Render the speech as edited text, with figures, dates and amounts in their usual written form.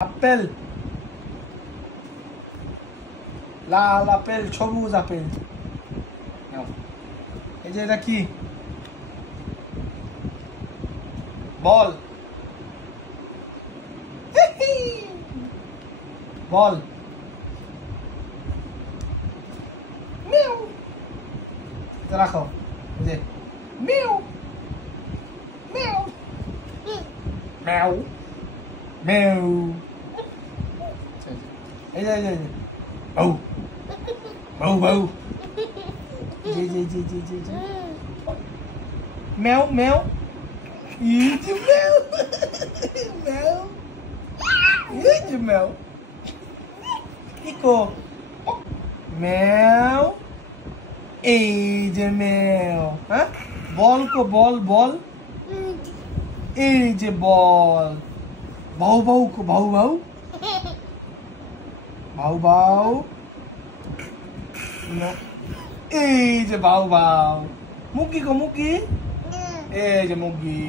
Apple, লাল apple, সবুজ apple. এই যে এটা কি? বল, বল। রাখো, যে মিউ মিউ মিউ মিউ। এই যে বউ বউ বউ। জি জি জি জি জি জি। মেও মেও। এই যে মেও মেও। এই যে মেও। ইকো মেও। এই যে মেও। হ্যাঁ, বল কো বল বল। এই যে বল। বাউ বাউ কো বাউ বাউ। বাউ বাউ। এই যে বাউ বাউ। মুগি কো মুগি। এই যে মুগি।